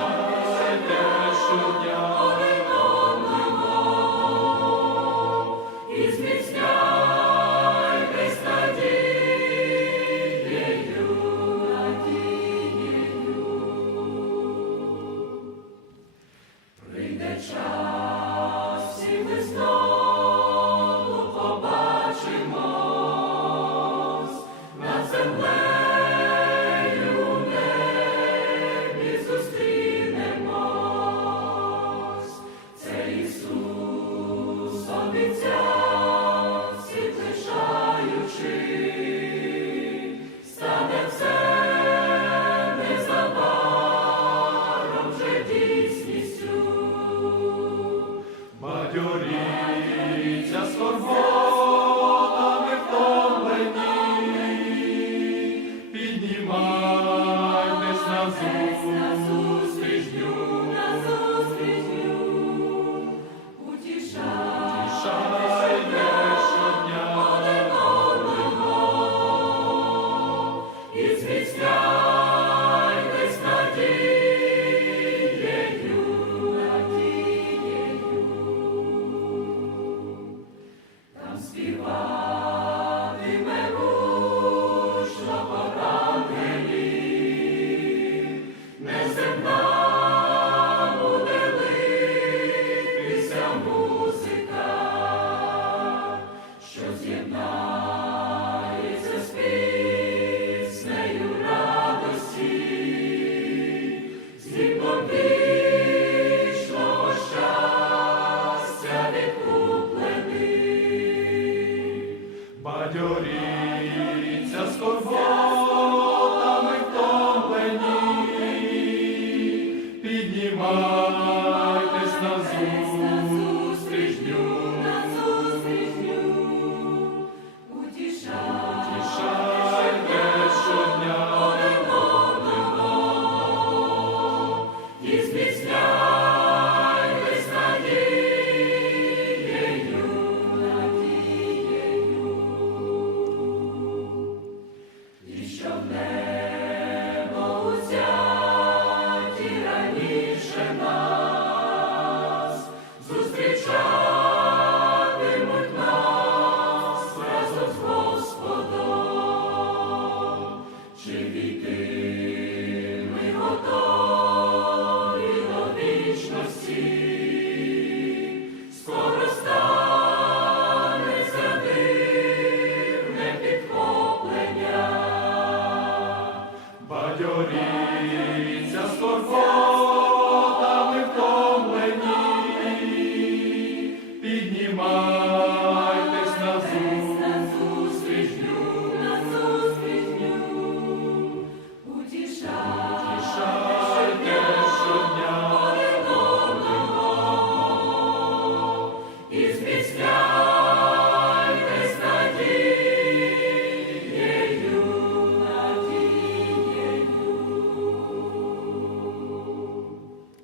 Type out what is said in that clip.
Shabbat. бадьоріться скорботами втомлені, піднімайтесь на зустріч. shall never. Дивиться з торфом.